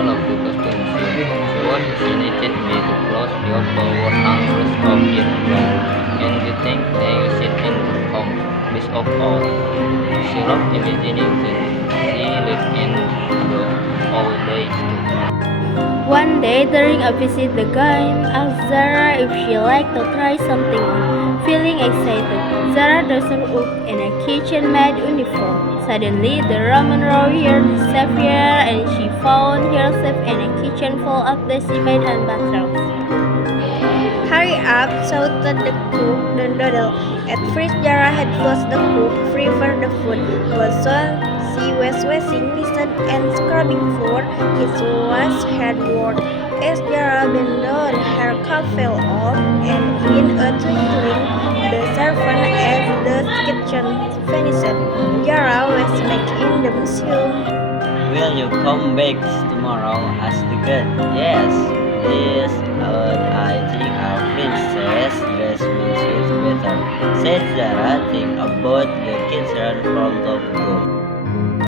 loved the costume scene. She was fascinated by the clothes people wore hundreds of years ago, and the things they used in their homes. Best of all, she loved imagining that she lived in the old days too. One day during a visit, the guide asked Zara if she liked to try something on. Feeling excited, Zara dressed up in a kitchen-made uniform. Suddenly, the Roman warrior disappeared and she found herself in a kitchen full of dusty beds and bathrooms. Hurry up, shouted the cook, the noodle. At first, Zara had watched the cook prepare the food, but soon she was washing dishes and scrubbing floor. It was hard work. As Zara bent down, her cup fell off, and in a twinkling, the servant at the kitchen vanished. Zara was back in the museum. Will you come back tomorrow? Asked the guard. Yes, please. I think our princess dress makes it better. Said Zara, think about the kids run from Top Go.